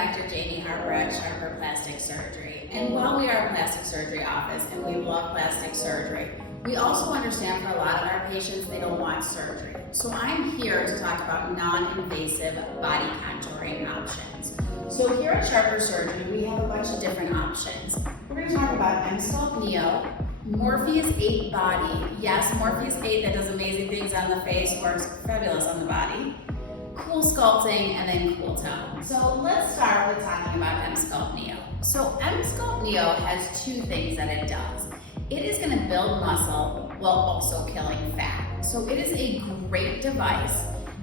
Dr. Jaime Harper at Harper Plastic Surgery. And while we are a plastic surgery office and we love plastic surgery, we also understand for a lot of our patients they don't want surgery. So I'm here to talk about non-invasive body contouring options. So here at Harper Surgery, we have a bunch of different options. We're going to talk about Emsculpt Neo, Morpheus8 Body. Yes, Morpheus8 that does amazing things on the face, works fabulous on the body. Coolsculpting, and then Cooltone. So let's start with talking about Emsculpt Neo. So Emsculpt Neo has two things that it does. It is going to build muscle while also killing fat. So it is a great device.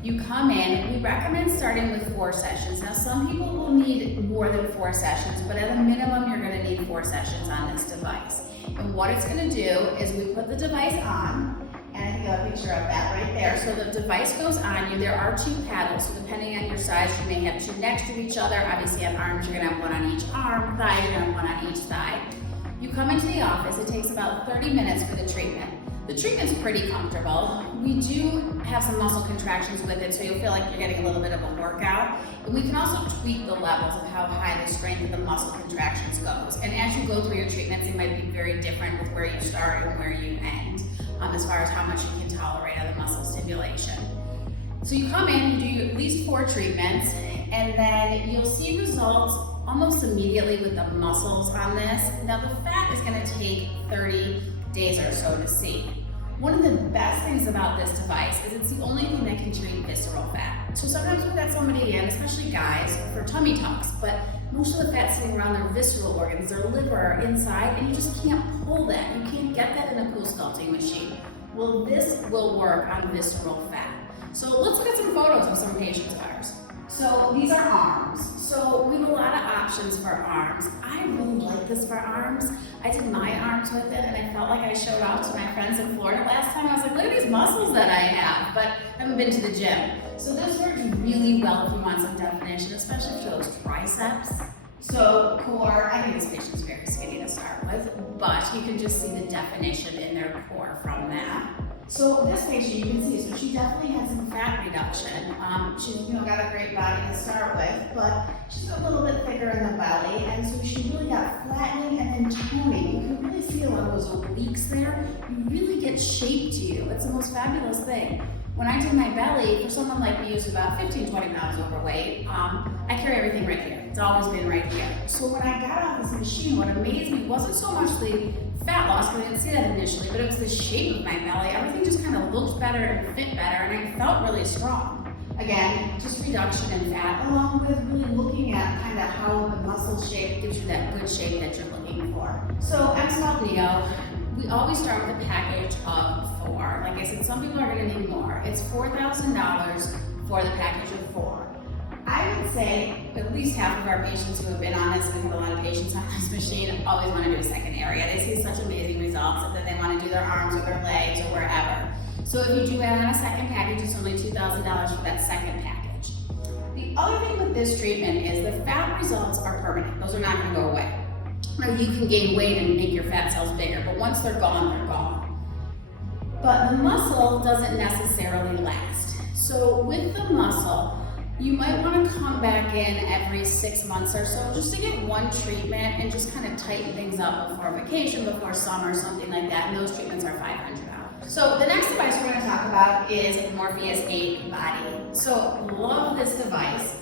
You come in, we recommend starting with 4 sessions. Now some people will need more than 4 sessions, but at a minimum you're going to need 4 sessions on this device. And what it's going to do is we put the device on, and I think I have a picture of that right there. So the device goes on you. There are 2 paddles, so depending on your size, you may have 2 next to each other. Obviously on arms, you're going to have 1 on each arm, thighs, you're going to have 1 on each thigh. You come into the office, it takes about 30 minutes for the treatment. The treatment's pretty comfortable. We do have some muscle contractions with it, so you'll feel like you're getting a little bit of a workout. And we can also tweak the levels of how high the strength of the muscle contractions goes. And as you go through your treatments, it might be very different with where you start and where you end, as far as how much you can tolerate of the muscle stimulation. So you come in, you do at least 4 treatments, and then you'll see results almost immediately with the muscles on this. Now the fat is going to take 30 days or so to see. One of the best things about this device is it's the only thing that can treat visceral fat. So sometimes we've got somebody in, especially guys, for tummy tucks, but most of the fat sitting around their visceral organs, their liver, inside, and you just can't pull that. You can't get that in a Coolsculpting machine. Well, this will work on visceral fat. So let's look at some photos of some patients of ours. So these are arms. So we have a lot of options for arms. I really like this for arms. I did my arms with it and I felt like I showed off to my friends in Florida last time. I was like, look at these muscles that I have, but I haven't been to the gym. So this works really well if you want some definition, especially for those triceps. So core, I think this patient's very skinny to start with, but you can just see the definition in their core from that. So this patient, you can see, so she definitely has some fat reduction. She's got a great body to start with, but she's a little bit thicker in the belly, and so she really got flattening and then toning. You can really see a lot of those obliques there. You really get shape to you. It's the most fabulous thing. When I did my belly, for someone like me who's about 15, 20 pounds overweight, I carry everything right here. It's always been right here. So when I got off this machine, what amazed me wasn't so much the fat loss, because I didn't see that initially, but it was the shape of my belly. Everything just kind of looked better and fit better, and I felt really strong. Again, just reduction in fat, along with really looking at kind of how the muscle shape gives you that good shape that you're looking for. So Emsculpt Neo, we always start with a package of 4. Like I said, some people are going to need more. It's $4,000 for the package of 4. I would say at least half of our patients who have been on this, we have a lot of patients on this machine, always want to do a second area. They see such amazing results that they want to do their arms or their legs or wherever. So if you do add on a second package, it's only $2,000 for that second package. The other thing with this treatment is the fat results are permanent. Those are not going to go away. Now you can gain weight and make your fat cells bigger, but once they're gone, they're gone. But the muscle doesn't necessarily last. So with the muscle, you might want to come back in every 6 months or so just to get 1 treatment and just kind of tighten things up before vacation, before summer, something like that. And those treatments are $500. So the next device we're going to talk about is Morpheus8 Body. So love this device.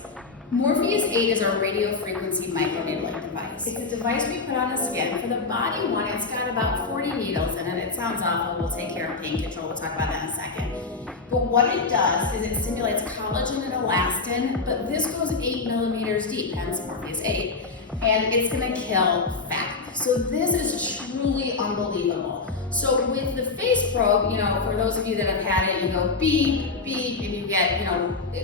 Morpheus8 is our radio frequency microneedling device. It's a device we put on the skin. For the body one, it's got about 40 needles in it. It sounds awful. We'll take care of pain control. We'll talk about that in a second. But what it does is it stimulates collagen and elastin, but this goes 8 millimeters deep, hence Morpheus8, and it's going to kill fat. So this is truly unbelievable. So with the face probe, for those of you that have had it, you go beep, beep, and you get,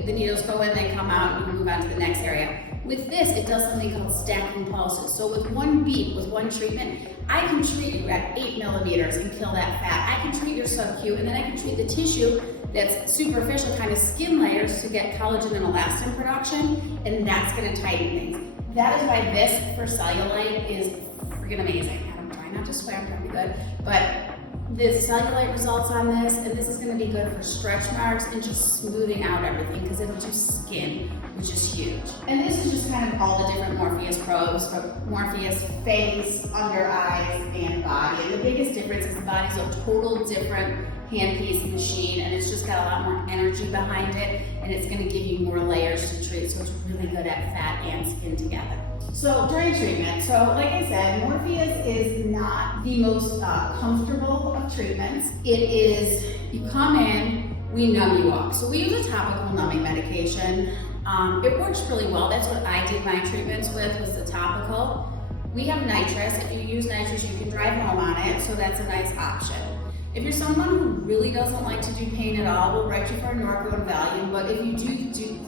the needles go in, they come out, and you can move on to the next area. With this, it does something called stacking pulses. So with 1 beep, with 1 treatment, I can treat you at 8 millimeters and kill that fat. I can treat your subcu, and then I can treat the tissue that's superficial, kind of skin layers, to get collagen and elastin production, and that's going to tighten things. That is why this for cellulite is freaking amazing. I'm trying not to swear, I'm trying to be good, but the cellulite results on this, and this is going to be good for stretch marks and just smoothing out everything because it'll do skin, which is huge. And this is just kind of all the different Morpheus probes for Morpheus face, under eyes, and body. And the biggest difference is the body's a total different handpiece machine, and it's just got a lot more energy behind it, and it's going to give you more layers to treat, so it's really good at fat and skin together. So during treatment, so like I said, Morpheus is not the most comfortable of treatments. It is, you come in, we numb you up. So we use a topical numbing medication. It works really well. That's what I did my treatments with, was the topical. We have nitrous. If you use nitrous, you can drive home on it, so that's a nice option. If you're someone who really doesn't like to do pain at all, we'll write you for a Norco and Valium, but if you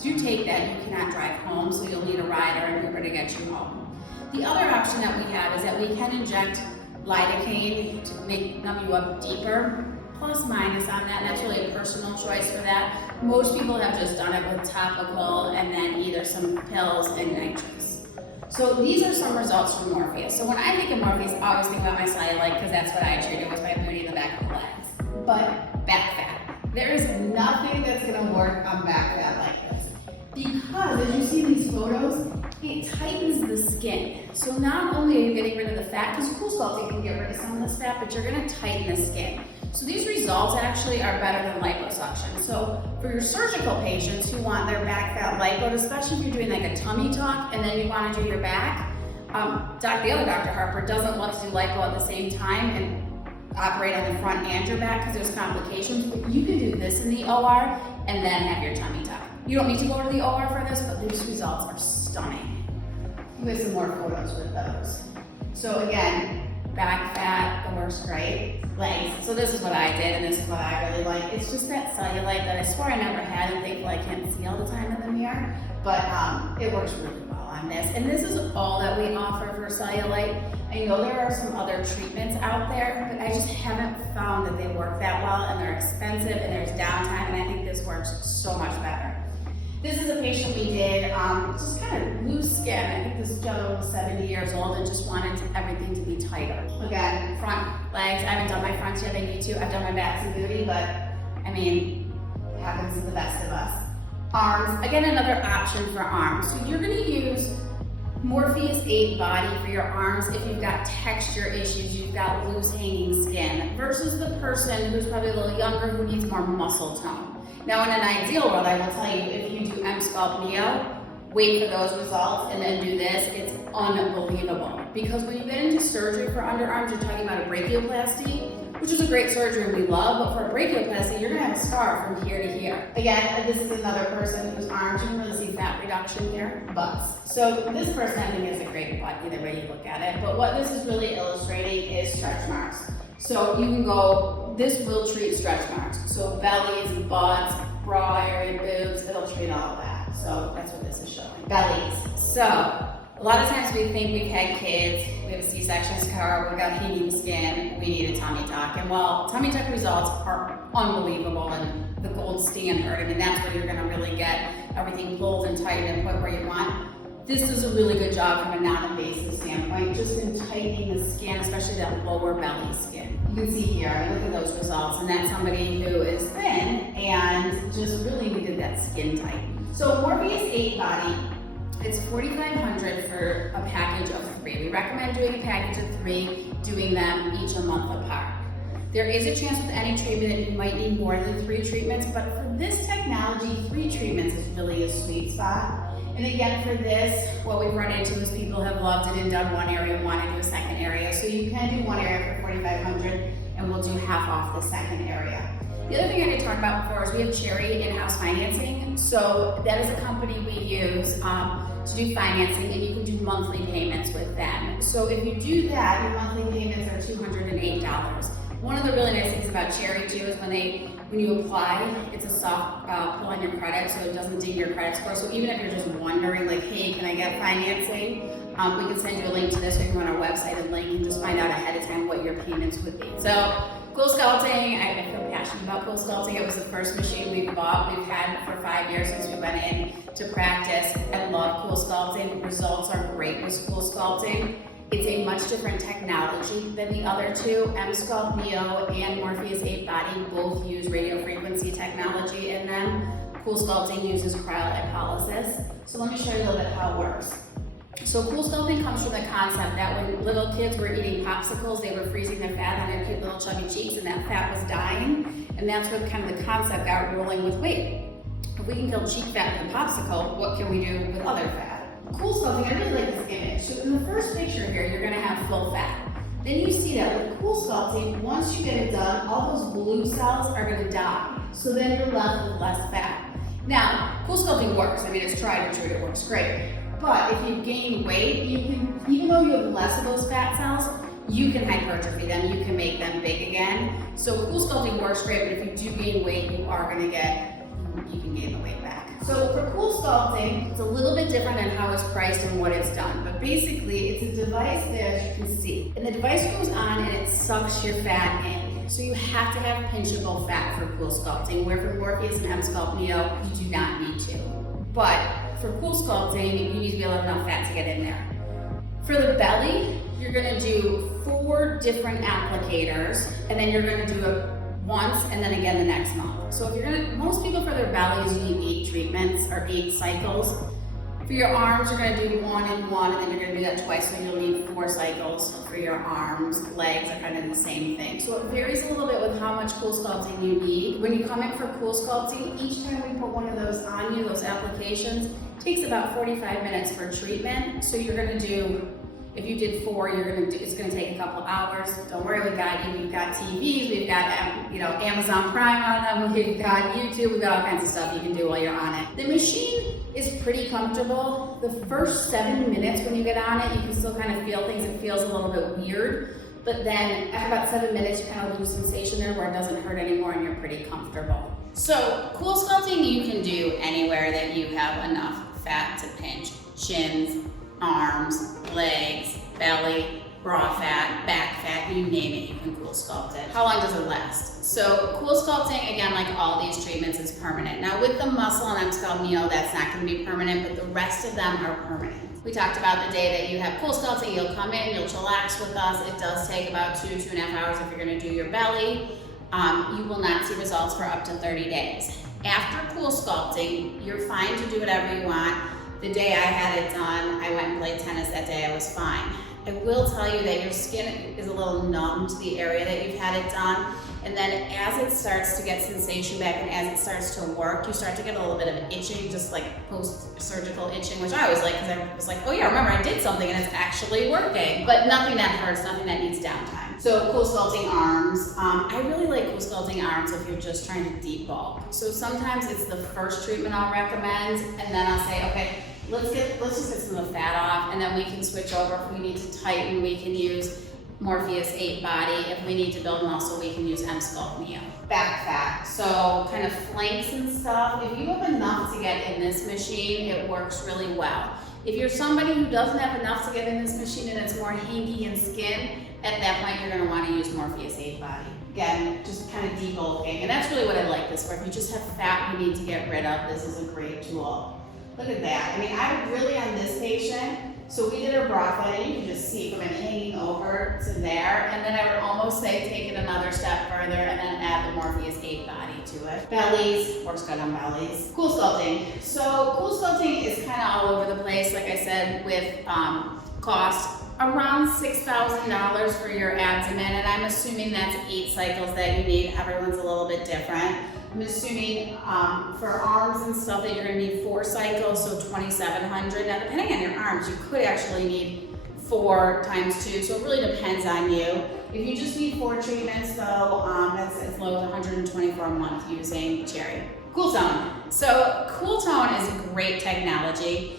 do take that, you cannot drive home, so you'll need a ride or an Uber to get you home. The other option that we have is that we can inject lidocaine to numb you up deeper, plus minus on that, and that's really a personal choice for that. Most people have just done it with topical and then either some pills and nitrous. So these are some results from Morpheus. So when I think of Morpheus, I always think about my cellulite because that's what I treated with my booty in the back of the legs. But back fat. There is nothing that's gonna work on back fat like this. Because as you see in these photos, it tightens the skin. So not only are you getting rid of the fat, because Coolsculpting can get rid of some of this fat, but you're gonna tighten the skin. So these results actually are better than liposuction. So for your surgical patients who want their back fat lipoed, especially if you're doing like a tummy tuck and then you want to do your back, the other Dr. Harper doesn't love to do lipo at the same time and operate on the front and your back because there's complications. But you can do this in the OR and then have your tummy tuck. You don't need to go to the OR for this, but these results are stunning. We have some more photos with those. So again, back fat, it works great. Legs. So this is what I did, and this is what I really like. It's just that cellulite that I swore I never had, and thankfully I can't see all the time in the mirror, but it works really well on this. And this is all that we offer for cellulite. I know there are some other treatments out there, but I just haven't found that they work that well, and they're expensive, and there's downtime, and I think this works so much better. This is a patient we did, just kind of loose skin. I think this gentleman was 70 years old and just wanted everything to be tighter. Again, front legs, I haven't done my fronts yet, I need to. I've done my backs and booty, but I mean, it happens to the best of us. Arms, again, another option for arms. So you're gonna use Morpheus8 Body for your arms if you've got texture issues, you've got loose hanging skin, versus the person who's probably a little younger who needs more muscle tone. Now in an ideal world, I will tell you, if you do Emsculpt Neo, wait for those results and then do this, it's unbelievable. Because when you get into surgery for underarms, you're talking about a brachioplasty, which is a great surgery and we love, but for a brachioplasty, you're gonna have a scar from here to here. Again, this is another person whose arms, you can really see fat reduction here, butts. So this person I think has a great butt, either way you look at it, but what this is really illustrating is stretch marks. So you can go, this will treat stretch marks. So bellies, butts, bra area, boobs, it'll treat all of that. So that's what this is showing. Bellies. So a lot of times we think we've had kids, we have a C-section scar, we've got hanging skin, we need a tummy tuck. And while tummy tuck results are unbelievable and the gold standard, I mean that's where you're gonna really get everything pulled and tightened and put where you want. This is a really good job from a non-invasive standpoint, just in tightening the skin, especially that lower belly skin. You can see here, look at those results, and that's somebody who is thin and just really needed that skin tighten. So Morpheus8 Body, it's $4,500 for a package of 3. We recommend doing a package of 3, doing them each a month apart. There is a chance with any treatment that you might need more than 3 treatments, but for this technology, 3 treatments is really a sweet spot. And again, for this, what we've run into is people have loved it and done one area and want to do a second area. So you can do one area for $4,500 and we'll do half off the second area. The other thing I didn't talk about before is we have Cherry in-house financing. So that is a company we use to do financing, and you can do monthly payments with them. So if you do that, your monthly payments are $208. One of the really nice things about Cherry too is when you apply, it's a soft pull on your credit, so it doesn't ding your credit score. So even if you're just wondering, like, hey, can I get financing? We can send you a link to this, or you can go on our website and link and just find out ahead of time what your payments would be. So Coolsculpting, I feel passionate about Coolsculpting. It was the first machine we bought. We've had it for 5 years since we went in to practice. I love Coolsculpting. Results are great with Coolsculpting. It's a much different technology than the other two. Emsculpt Neo and Morpheus8 Body both use radiofrequency technology in them. Coolsculpting uses cryolipolysis. So let me show you a little bit how it works. So Coolsculpting comes from the concept that when little kids were eating popsicles, they were freezing their fat on their cute little chubby cheeks, and that fat was dying. And that's where kind of the concept got rolling with weight. If we can kill cheek fat with a popsicle, what can we do with other fat? Coolsculpting, I really like this image. So in the first picture here, you're gonna have full fat. Then you see that with Coolsculpting, once you get it done, all those blue cells are gonna die. So then you're left with less fat. Now, Coolsculpting works. I mean, it's tried and true, it works great. But if you gain weight, you can, even though you have less of those fat cells, you can hypertrophy them, you can make them big again. So Coolsculpting works great, but if you do gain weight, you can gain the weight back. So for Coolsculpting, it's a little bit different than how it's priced and what it's done. But basically, it's a device that, as you can see, and the device goes on and it sucks your fat in. So you have to have pinchable fat for Coolsculpting, where for Morpheus and Emsculpt Neo, you do not need to. But for Coolsculpting, you need to be able to have enough fat to get in there. For the belly, you're gonna do 4 different applicators, and then you're gonna do it once and then again the next month. So if most people for their bellies, you need 8 treatments or 8 cycles. For your arms, you're gonna do 1 and 1, and then you're gonna do that twice, so you'll need 4 cycles for your arms. Legs are kind of the same thing. So it varies a little bit with how much Coolsculpting you need. When you come in for Coolsculpting, each time we put one of those on you, those applications, it takes about 45 minutes for treatment. So you're gonna do, if you did 4, it's gonna take a couple hours. Don't worry, we've got TVs, we've got Amazon Prime on them, we've got YouTube, we've got all kinds of stuff you can do while you're on it. The machine is pretty comfortable. The first 7 minutes when you get on it, you can still kind of feel things. It feels a little bit weird, but then after about 7 minutes, you kind of lose sensation there where it doesn't hurt anymore and you're pretty comfortable. So Coolsculpting you can do anywhere that you have enough fat to pinch. Chins, arms, legs, belly, bra fat, back fat, you name it, you can Coolsculpt it. How long does it last? So Coolsculpting, again, like all these treatments, is permanent. Now with the muscle and Emsculpt Neo, that's not gonna be permanent, but the rest of them are permanent. We talked about the day that you have Coolsculpting, you'll come in, you'll chillax with us. It does take about 2.5 hours if you're gonna do your belly. You will not see results for up to 30 days. After Coolsculpting, you're fine to do whatever you want. The day I had it done, I went and played tennis that day, I was fine. I will tell you that your skin is a little numb to the area that you've had it done, and then as it starts to get sensation back and as it starts to work, you start to get a little bit of itching, just like post-surgical itching, which I always like, because I was like, oh yeah, remember I did something and it's actually working. But nothing that hurts, nothing that needs downtime. So Coolsculpting arms. I really like Coolsculpting arms if you're just trying to debulk. So sometimes it's the first treatment I'll recommend, and then I'll say, okay, let's just get some of the fat off, and then we can switch over. If we need to tighten, we can use Morpheus8 Body. If we need to build muscle, we can use Emsculpt Neo. Back fat, so kind of flanks and stuff. If you have enough to get in this machine, it works really well. If you're somebody who doesn't have enough to get in this machine and it's more hanky and skin, at that point you're going to want to use Morpheus8 Body. Again, just kind of debulking, and that's really what I like this for. If you just have fat you need to get rid of, this is a great tool. Look at that. I mean, I really on this patient, so we did her bra fat, and you can just see from it hanging over to there, and then I would almost say take it another step further and then add the Morpheus8 Body to it. Bellies, works good on bellies. Coolsculpting. So Coolsculpting is kind of all over the place, like I said, with cost. Around $6,000 for your abdomen, and I'm assuming that's 8 cycles that you need. Everyone's a little bit different. I'm assuming for arms and stuff that you're gonna need 4 cycles, so 2,700. Now, depending on your arms, you could actually need 4 times 2, so it really depends on you. If you just need 4 treatments though, that's as low as $124 a month using Cherry. Cooltone. So Cooltone is a great technology.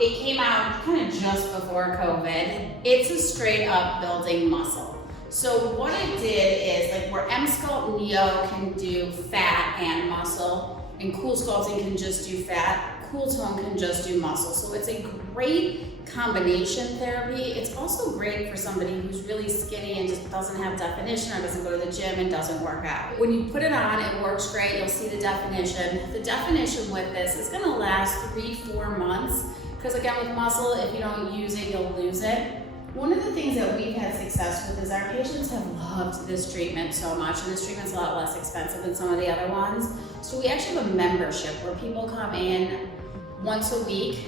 It came out kind of just before COVID. It's a straight up building muscle. So what it did is, like where Emsculpt Neo can do fat and muscle, and Coolsculpting can just do fat, Cooltone can just do muscle. So it's a great combination therapy. It's also great for somebody who's really skinny and just doesn't have definition or doesn't go to the gym and doesn't work out. When you put it on, it works great. You'll see the definition. The definition with this is gonna last 3-4 months, because again, with muscle, if you don't use it, you'll lose it. One of the things that we've had success with is our patients have loved this treatment so much, and this treatment's a lot less expensive than some of the other ones. So we actually have a membership where people come in once a week.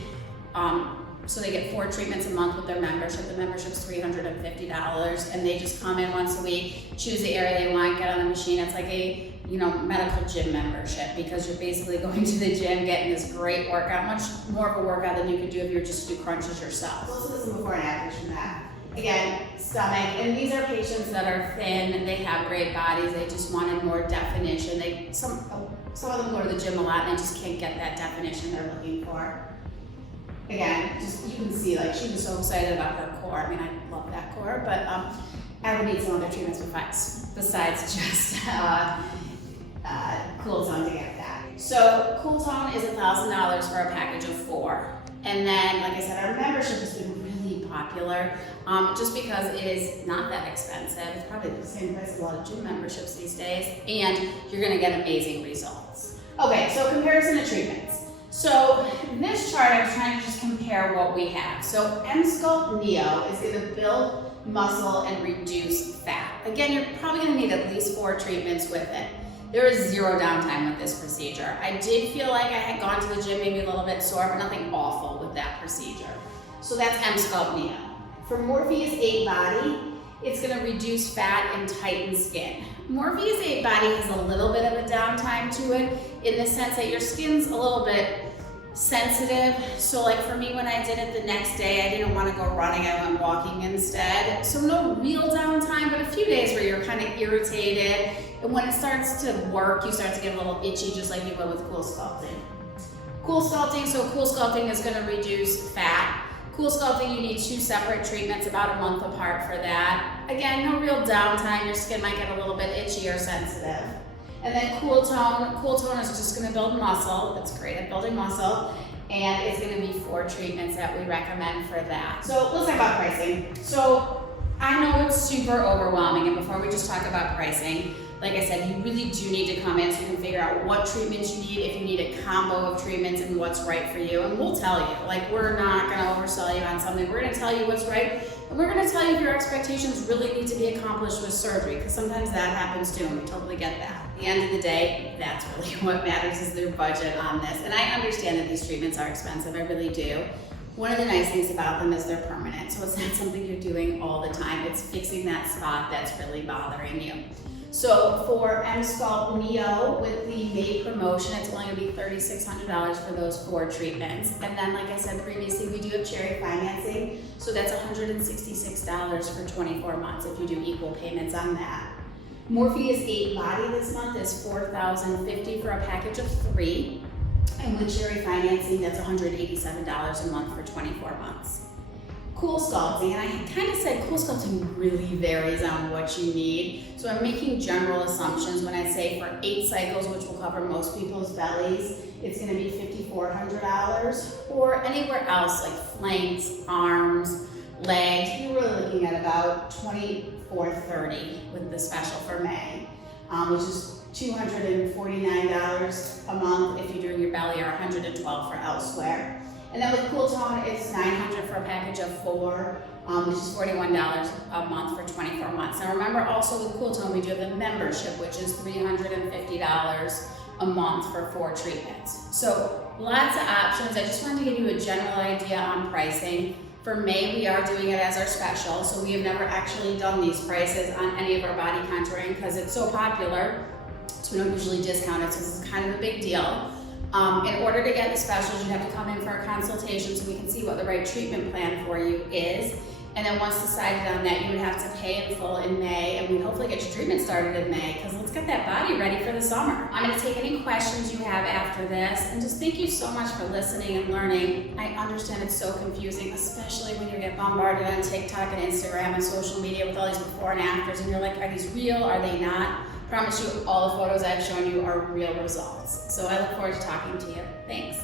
So they get 4 treatments a month with their membership. The membership's $350, and they just come in once a week, choose the area they want, get on the machine. It's like a medical gym membership, because you're basically going to the gym, getting this great workout, much more of a workout than you could do if you were just to do crunches yourself. So this is before and after from that. Again, stomach, and these are patients that are thin and they have great bodies. They just wanted more definition. Some of them go to the gym a lot and they just can't get that definition they're looking for. Again, just you can see, like, she was so excited about her core. I mean, I love that core, but I would need some other treatments besides just Cooltone to get that. So Cooltone is $1,000 for a package of 4. And then, like I said, our membership has been really popular just because it is not that expensive. It's probably the same price as a lot of gym memberships these days, and you're gonna get amazing results. Okay, so comparison of treatments. So in this chart, I was trying to just compare what we have. So Emsculpt Neo is going to build muscle and reduce fat. Again, you're probably going to need at least 4 treatments with it. There is 0 downtime with this procedure. I did feel like I had gone to the gym maybe a little bit sore, but nothing awful with that procedure. So that's Emsculpt Neo. For Morpheus8 Body, it's going to reduce fat and tighten skin. Morpheus8 Body has a little bit of a downtime to it, in the sense that your skin's a little bit sensitive. So like for me, when I did it the next day, I didn't want to go running, I went walking instead. So no real downtime, but a few days where you're kind of irritated. And when it starts to work, you start to get a little itchy, just like you would with Coolsculpting. So Coolsculpting is going to reduce fat. Coolsculpting, you need 2 separate treatments, about a month apart for that. Again, no real downtime. Your skin might get a little bit itchy or sensitive. And then Cooltone is just going to build muscle. It's great at building muscle. And it's going to be 4 treatments that we recommend for that. So let's talk about pricing. So I know it's super overwhelming, and before we just talk about pricing, like I said, you really do need to come in so you can figure out what treatments you need, if you need a combo of treatments, and what's right for you. And we'll tell you, like, we're not going to oversell you on something. We're going to tell you what's right, and we're going to tell you if your expectations really need to be accomplished with surgery, because sometimes that happens too, and we totally get that. At the end of the day, that's really what matters, is their budget on this. And I understand that these treatments are expensive, I really do. One of the nice things about them is they're permanent, so it's not something you're doing all the time. It's fixing that spot that's really bothering you. So for Emsculpt Neo, with the May promotion, it's only going to be $3,600 for those 4 treatments. And then, like I said previously, we do have cherry financing, so that's $166 for 24 months if you do equal payments on that. Morpheus8 Body this month is $4,050 for a package of 3. And with cherry financing, that's $187 a month for 24 months. Coolsculpting, and I kind of said Coolsculpting really varies on what you need. So I'm making general assumptions when I say for 8 cycles, which will cover most people's bellies, it's going to be $5,400. Or anywhere else, like flanks, arms, legs, you're really looking at about $2,430 with the special for May, which is $249 a month if you're doing your belly, or $112 for elsewhere. And then with Cooltone, it's $900 for a package of 4, which is $41 a month for 24 months. Now remember, also with Cooltone, we do have the membership, which is $350 a month for 4 treatments. So lots of options. I just wanted to give you a general idea on pricing. For May, we are doing it as our special, so we have never actually done these prices on any of our body contouring because it's so popular. So we don't usually discount it, so this is kind of a big deal. In order to get the specials, you have to come in for a consultation so we can see what the right treatment plan for you is. And then once decided on that, you would have to pay in full in May, and we'd hopefully get your treatment started in May, because let's get that body ready for the summer. I'm going to take any questions you have after this, and just thank you so much for listening and learning. I understand it's so confusing, especially when you get bombarded on TikTok and Instagram and social media with all these before and afters, and you're like, are these real, are they not? I promise you, all the photos I've shown you are real results. So I look forward to talking to you. Thanks.